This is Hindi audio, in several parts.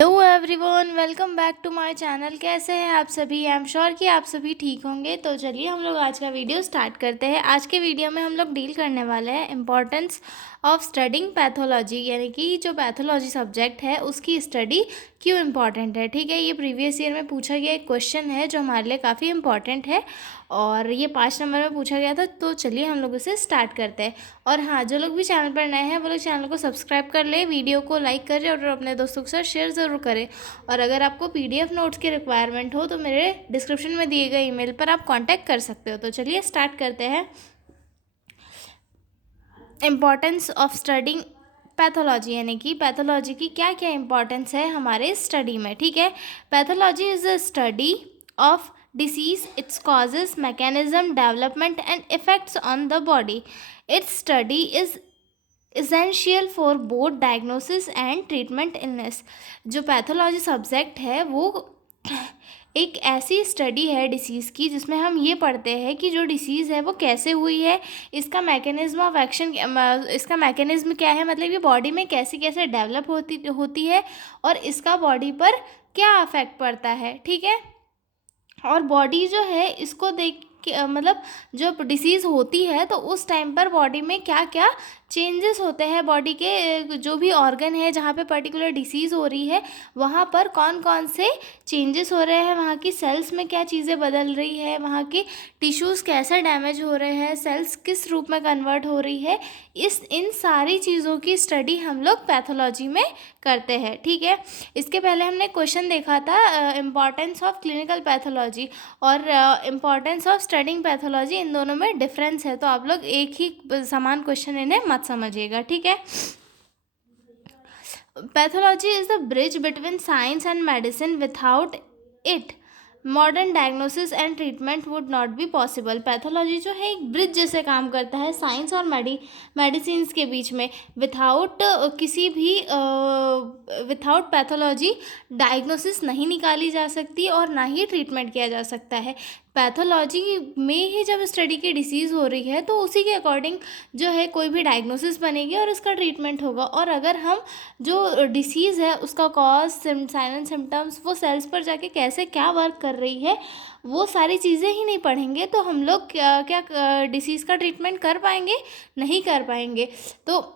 Hello everyone, welcome back to my channel. कैसे हैं आप सभी? आई एम श्योर कि आप सभी ठीक होंगे। तो चलिए हम लोग आज का वीडियो स्टार्ट करते हैं। आज के वीडियो में हम लोग डील करने वाले हैं इम्पॉर्टेंस ऑफ स्टडिंग पैथोलॉजी, यानी कि जो पैथोलॉजी सब्जेक्ट है उसकी स्टडी क्यों इम्पॉर्टेंट है। ठीक है, ये प्रीवियस ईयर में पूछा गया एक क्वेश्चन है जो हमारे लिए काफ़ी इम्पॉर्टेंट है और ये 5 नंबर में पूछा गया था। तो चलिए हम लोग इसे स्टार्ट करते हैं। और हाँ, जो लोग भी चैनल पर नए हैं वो लोग चैनल को सब्सक्राइब कर ले, वीडियो को लाइक करें और अपने दोस्तों के साथ शेयर ज़रूर करें। और अगर आपको पीडीएफ नोट्स की रिक्वायरमेंट हो तो मेरे डिस्क्रिप्शन में दिए गए ईमेल पर आप कांटेक्ट कर सकते हो। तो चलिए स्टार्ट करते हैं। इम्पॉर्टेंस ऑफ स्टडिंग पैथोलॉजी, यानी कि पैथोलॉजी की क्या क्या इंपॉर्टेंस है हमारे स्टडी में। ठीक है, pathology is a study of disease, its causes, mechanism, development and effects on the body. Its study is essential for both diagnosis and treatment illness. जो पैथोलॉजी सब्जेक्ट है वो एक ऐसी स्टडी है डिसीज़ की जिसमें हम ये पढ़ते हैं कि जो डिसीज़ है वो कैसे हुई है, इसका मैकेनिज्म ऑफ एक्शन, इसका मैकेनिज्म क्या है, मतलब ये बॉडी में कैसे कैसे डेवलप होती है और इसका बॉडी पर क्या अफेक्ट पड़ता है। ठीक है, और बॉडी जो है इसको देख के मतलब जब डिसीज़ होती है तो उस टाइम पर बॉडी में क्या क्या चेंजेस होते हैं, बॉडी के जो भी ऑर्गन है जहाँ पे पर्टिकुलर डिसीज़ हो रही है वहाँ पर कौन कौन से चेंजेस हो रहे हैं, वहाँ की सेल्स में क्या चीज़ें बदल रही है, वहाँ के टिश्यूज़ कैसे डैमेज हो रहे हैं, सेल्स किस रूप में कन्वर्ट हो रही है, इन सारी चीज़ों की स्टडी हम लोग पैथोलॉजी में करते हैं। ठीक है, इसके पहले हमने क्वेश्चन देखा था इम्पॉर्टेंस ऑफ क्लिनिकल पैथोलॉजी और इम्पॉर्टेंस ऑफ स्टडिंग पैथोलॉजी, इन दोनों में डिफरेंस है। तो आप लोग एक ही समान क्वेश्चन इन्हें मत समझिएगा। ठीक है, pathology is the bridge between science and medicine, without it modern diagnosis and treatment would not be possible. Pathology जो है एक ब्रिज जैसे काम करता है साइंस और मेडिसिन के बीच में। विथाउट किसी भी विथाउट पैथोलॉजी डायग्नोसिस नहीं निकाली जा सकती और ना ही ट्रीटमेंट किया जा सकता है। पैथोलॉजी में ही जब स्टडी की डिसीज़ हो रही है तो उसी के अकॉर्डिंग जो है कोई भी डायग्नोसिस बनेगी और इसका ट्रीटमेंट होगा। और अगर हम जो डिसीज़ है उसका कॉज, साइन एंड सिम्टम्स, वो सेल्स पर जाके कैसे क्या वर्क कर रही है, वो सारी चीज़ें ही नहीं पढ़ेंगे तो हम लोग क्या क्या डिसीज़ का ट्रीटमेंट कर पाएंगे? नहीं कर पाएंगे। तो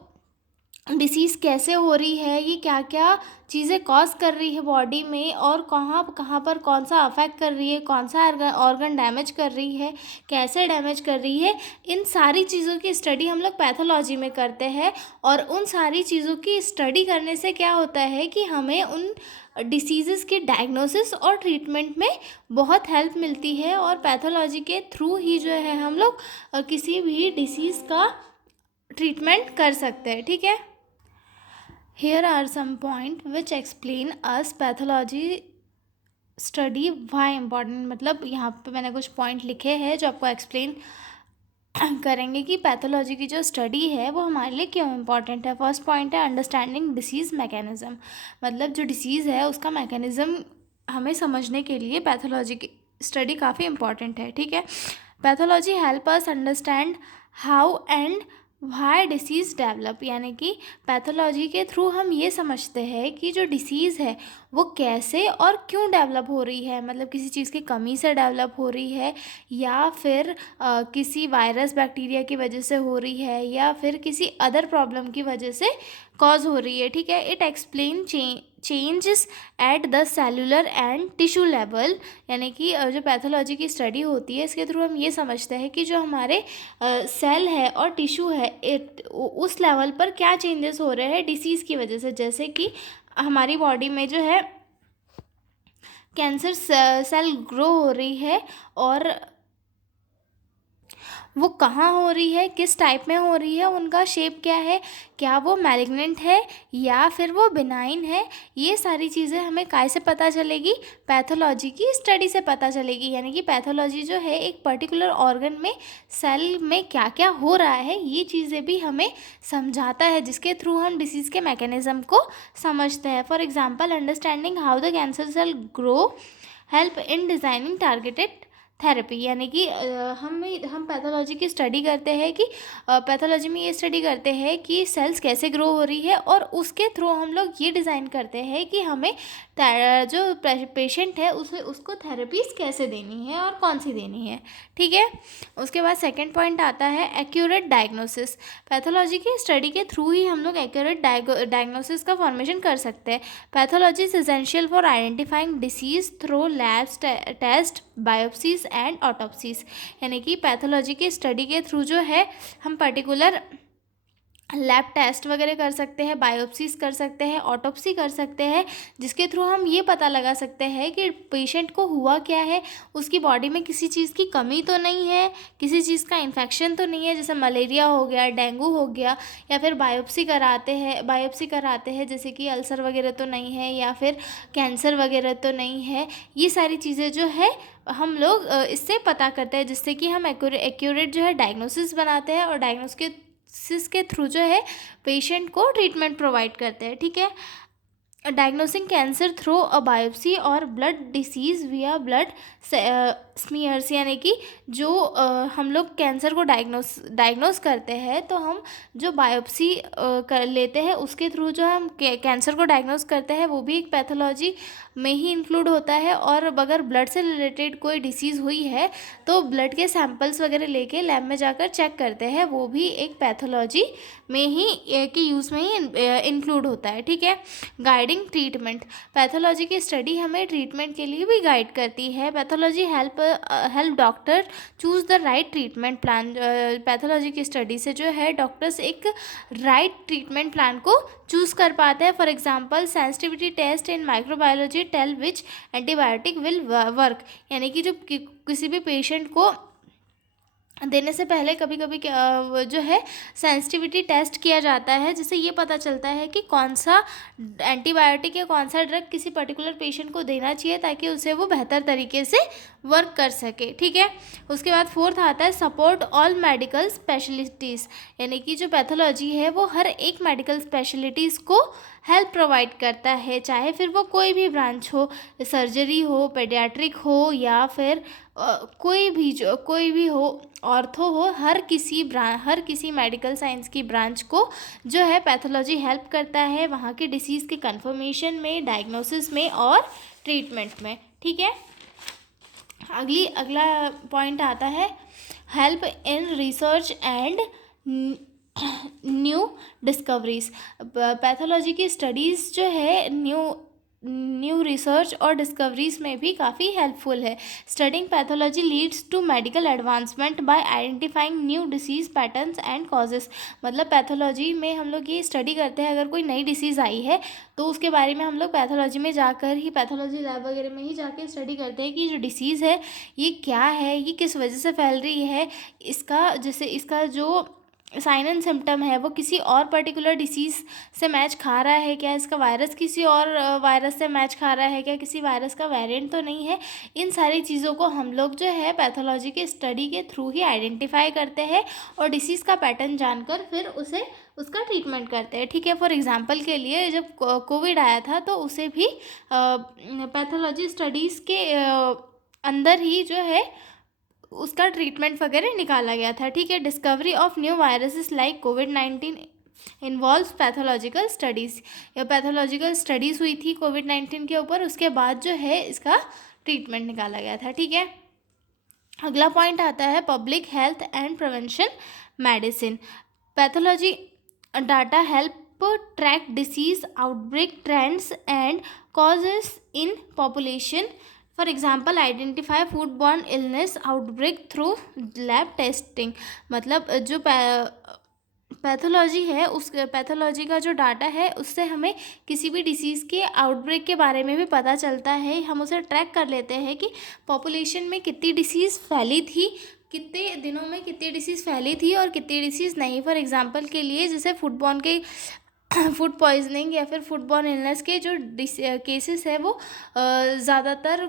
डिसीज़ कैसे हो रही है, ये क्या क्या चीज़ें कॉज कर रही है बॉडी में और कहाँ कहाँ पर कौन सा अफेक्ट कर रही है, कौन सा ऑर्गन डैमेज कर रही है, कैसे डैमेज कर रही है, इन सारी चीज़ों की स्टडी हम लोग पैथोलॉजी में करते हैं। और उन सारी चीज़ों की स्टडी करने से क्या होता है कि हमें उन डिसीज़ेस के डायग्नोसिस और ट्रीटमेंट में बहुत हेल्प मिलती है और पैथोलॉजी के थ्रू ही जो है हम लोग किसी भी डिसीज़ का ट्रीटमेंट कर सकते हैं। ठीक है, here are some point which explain us pathology study why important। मतलब यहाँ पे मैंने कुछ पॉइंट लिखे हैं जो आपको एक्सप्लेन करेंगे कि पैथोलॉजी की जो स्टडी है वो हमारे लिए क्यों इम्पॉर्टेंट है। फर्स्ट पॉइंट है अंडरस्टैंडिंग डिसीज़ मैकेनिज़्म, मतलब जो डिसीज़ है उसका मैकेनिज़्म हमें समझने के लिए पैथोलॉजी की स्टडी काफ़ी इम्पॉर्टेंट है। ठीक है, pathology help us understand how and why disease develop, यानी कि पैथोलॉजी के थ्रू हम ये समझते हैं कि जो डिसीज़ है वो कैसे और क्यों डेवलप हो रही है, मतलब किसी चीज़ की कमी से डेवलप हो रही है या फिर किसी वायरस बैक्टीरिया की वजह से हो रही है या फिर किसी अदर प्रॉब्लम की वजह से कॉज हो रही है। ठीक है, it explain changes at the cellular and tissue level, यानी कि जो पैथोलॉजी की स्टडी होती है इसके थ्रू हम ये समझते हैं कि जो हमारे सेल है और टिश्यू है उस लेवल पर क्या चेंजेस हो रहे हैं डिसीज़ की वजह से। जैसे कि हमारी बॉडी में जो है कैंसर सेल ग्रो हो रही है और वो कहाँ हो रही है, किस टाइप में हो रही है, उनका शेप क्या है, क्या वो मैलिग्नेंट है या फिर वो बिनाइन है, ये सारी चीज़ें हमें काय से पता चलेगी? पैथोलॉजी की स्टडी से पता चलेगी। यानी कि पैथोलॉजी जो है एक पर्टिकुलर ऑर्गन में, सेल में क्या क्या हो रहा है ये चीज़ें भी हमें समझाता है, जिसके थ्रू हम डिसीज़ के मैकेनिज़्म को समझते हैं। For example, understanding how the cancer cell grow help in designing targeted therapy, यानी कि हम पैथोलॉजी की स्टडी करते हैं कि पैथोलॉजी में ये स्टडी करते हैं कि सेल्स कैसे ग्रो हो रही है, और उसके थ्रू हम लोग ये डिज़ाइन करते हैं कि हमें जो पेशेंट है उसे उसको थेरेपीज कैसे देनी है और कौन सी देनी है। ठीक है, उसके बाद सेकंड पॉइंट आता है एक्यूरेट डायग्नोसिस। पैथोलॉजी की स्टडी के थ्रू ही हम लोग एक्यूरेट डायग्नोसिस का फॉर्मेशन कर सकते हैं। Pathology is essential for identifying disease through labs test, biopsies and autopsies, यानी कि पैथोलॉजी की स्टडी के थ्रू जो है हम पर्टिकुलर लैब टेस्ट वगैरह कर सकते हैं, बायोप्सीज कर सकते हैं, ऑटोप्सी कर सकते हैं, जिसके थ्रू हम ये पता लगा सकते हैं कि पेशेंट को हुआ क्या है, उसकी बॉडी में किसी चीज़ की कमी तो नहीं है, किसी चीज़ का इन्फेक्शन तो नहीं है, जैसे मलेरिया हो गया, डेंगू हो गया, या फिर बायोप्सी कराते हैं जैसे कि अल्सर वगैरह तो नहीं है, या फिर कैंसर वगैरह तो नहीं है। ये सारी चीज़ें जो है हम लोग इससे पता करते हैं, जिससे कि हम एक्यूरेट जो है डायग्नोसिस बनाते हैं, और डायग्नोसिस के थ्रू जो है पेशेंट को ट्रीटमेंट प्रोवाइड करते हैं। ठीक है, diagnosing cancer through a biopsy और ब्लड डिसीज़ विया स्मीयर्स, यानी कि जो हम लोग कैंसर को डायग्नोस करते हैं तो हम जो बायोप्सी कर लेते हैं उसके थ्रू जो हम कैंसर को डायग्नोस करते हैं वो भी एक पैथोलॉजी में ही इंक्लूड होता है। और अगर ब्लड से रिलेटेड कोई डिसीज़ हुई है तो ब्लड के सैंपल्स वगैरह लेके लैब में जाकर चेक करते हैं, वो भी एक पैथोलॉजी में ही के यूज़ में ही इंक्लूड होता है। ठीक है, गाइडिंग ट्रीटमेंट। पैथोलॉजी की स्टडी हमें ट्रीटमेंट के लिए भी गाइड करती है। Pathology help doctor choose the right treatment plan. Pathology की स्टडी से जो है डॉक्टर्स एक राइट ट्रीटमेंट प्लान को चूज़ कर पाते हैं। For example sensitivity test in microbiology tell which antibiotic will work, यानी कि जो किसी भी पेशेंट को देने से पहले कभी कभी जो है सेंसिटिविटी टेस्ट किया जाता है, जिससे ये पता चलता है कि कौन सा एंटीबायोटिक या कौन सा ड्रग किसी पर्टिकुलर पेशेंट को देना चाहिए ताकि उसे वो बेहतर तरीके से वर्क कर सके। ठीक है, उसके बाद फोर्थ आता है सपोर्ट ऑल मेडिकल स्पेशलिटीज़, यानी कि जो पैथोलॉजी है वो हर एक मेडिकल स्पेशलिटीज़ को हेल्प प्रोवाइड करता है, चाहे फिर वो कोई भी ब्रांच हो, सर्जरी हो, पेडियाट्रिक हो, या फिर कोई भी हो, ऑर्थो हो, हर किसी मेडिकल साइंस की ब्रांच को जो है पैथोलॉजी हेल्प करता है वहाँ के डिसीज़ के कंफर्मेशन में, डायग्नोसिस में और ट्रीटमेंट में। ठीक है, अगला पॉइंट आता है help in research and new discoveries. Pathology की स्टडीज़ जो है न्यू रिसर्च और डिस्कवरीज में भी काफ़ी हेल्पफुल है। Studying pathology leads to medical advancement by identifying new disease patterns and causes. मतलब पैथोलॉजी में हम लोग ये स्टडी करते हैं, अगर कोई नई डिसीज़ आई है तो उसके बारे में हम लोग पैथोलॉजी में जाकर ही, पैथोलॉजी लैब वगैरह में ही जाके स्टडी करते हैं कि जो डिसीज़ है ये क्या है, ये किस वजह से फैल रही है, इसका जो साइन एंड सिम्टम है वो किसी और पर्टिकुलर डिसीज़ से मैच खा रहा है क्या, इसका वायरस किसी और वायरस से मैच खा रहा है क्या, किसी वायरस का वेरिएंट तो नहीं है। इन सारी चीज़ों को हम लोग जो है पैथोलॉजी के स्टडी के थ्रू ही आइडेंटिफाई करते हैं और डिसीज़ का पैटर्न जानकर फिर उसका ट्रीटमेंट करते हैं। ठीक है, फॉर एग्जांपल के लिए जब कोविड आया था तो उसे भी पैथोलॉजी स्टडीज़ के अंदर ही जो है उसका ट्रीटमेंट वगैरह निकाला गया था। ठीक है, discovery of new viruses like covid involves pathological studies. या पैथोलॉजिकल स्टडीज़ हुई थी कोविड-19 के ऊपर, उसके बाद जो है इसका ट्रीटमेंट निकाला गया था। ठीक है, अगला पॉइंट आता है public health and prevention medicine. Pathology data help track disease outbreak trends and causes in population. For example identify food borne illness outbreak through lab testing. मतलब जो पैथोलॉजी है, उस पैथोलॉजी का जो डाटा है उससे हमें किसी भी डिसीज़ के आउटब्रेक के बारे में भी पता चलता है। हम उसे ट्रैक कर लेते हैं कि पॉपुलेशन में कितनी डिसीज़ फैली थी, कितने दिनों में कितनी डिसीज़ फैली थी और कितनी डिसीज़ नहीं। फॉर एग्जांपल के लिए जैसे फूडबॉर्न के फूड पॉइजनिंग या फिर फूडबॉर्न इलनेस के जो केसेस है वो ज़्यादातर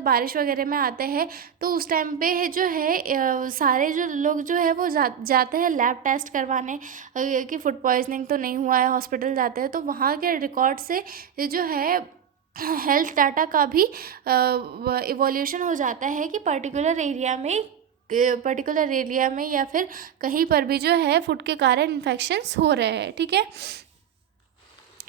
बारिश वगैरह में आते हैं, तो उस टाइम पे जो है सारे जो लोग जो है वो जाते हैं लैब टेस्ट करवाने कि फूड पॉइजनिंग तो नहीं हुआ है, हॉस्पिटल जाते हैं तो वहाँ के रिकॉर्ड से जो है हेल्थ डाटा का भी इवोल्यूशन हो जाता है कि पर्टिकुलर एरिया में या फिर कहीं पर भी जो है फूड के कारण इन्फेक्शंस हो रहे हैं, ठीक है।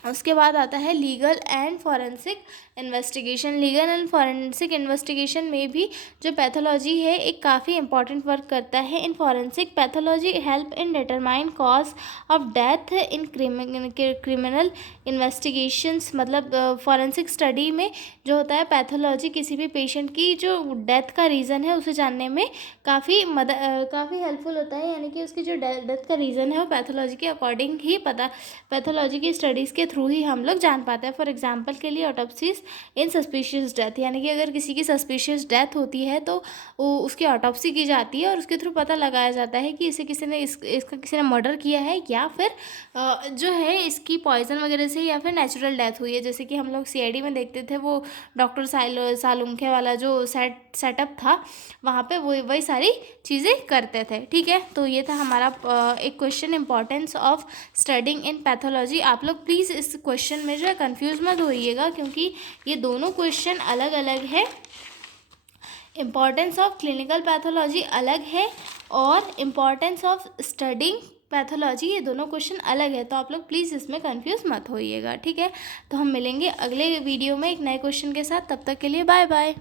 उसके बाद आता है legal and forensic investigation. Legal and forensic investigation में भी जो पैथोलॉजी है एक काफ़ी इंपॉर्टेंट वर्क करता है। In forensic pathology help in determine cause of death in criminal investigations. मतलब फॉरेंसिक स्टडी में जो होता है पैथोलॉजी किसी भी पेशेंट की जो डेथ का रीज़न है उसे जानने में काफ़ी हेल्पफुल होता है, यानी कि उसकी जो डेथ का रीज़न है वो पैथोलॉजी के अकॉर्डिंग ही पैथोलॉजी की स्टडीज़ के थ्रू ही हम लोग जान पाते हैं। फॉर एग्जांपल के लिए ऑटोप्सीज इन सस्पिशियस डेथ, यानी कि अगर किसी की सस्पिशियस डेथ होती है तो उसकी ऑटोप्सी की जाती है और उसके थ्रू पता लगाया जाता है कि इसे इसका किसी ने मर्डर किया है या फिर जो है इसकी पॉइजन वगैरह से या फिर नेचुरल डेथ हुई है। जैसे कि हम लोग सीआईडी में देखते थे वो डॉक्टर सालुंखे वाला जो सेटअप था, वहाँ पे वही सारी चीज़ें करते थे, ठीक है। तो ये था हमारा एक question, importance of studying in pathology. आप लोग प्लीज़ इस क्वेश्चन में जो है कंफ्यूज मत होइएगा, क्योंकि ये दोनों क्वेश्चन अलग अलग है। इम्पॉर्टेंस ऑफ क्लिनिकल पैथोलॉजी अलग है और इम्पॉर्टेंस ऑफ स्टडिंग पैथोलॉजी, ये दोनों क्वेश्चन अलग है। तो आप लोग प्लीज़ इसमें कंफ्यूज मत होइएगा, ठीक है। तो हम मिलेंगे अगले वीडियो में एक नए क्वेश्चन के साथ। तब तक के लिए बाय बाय।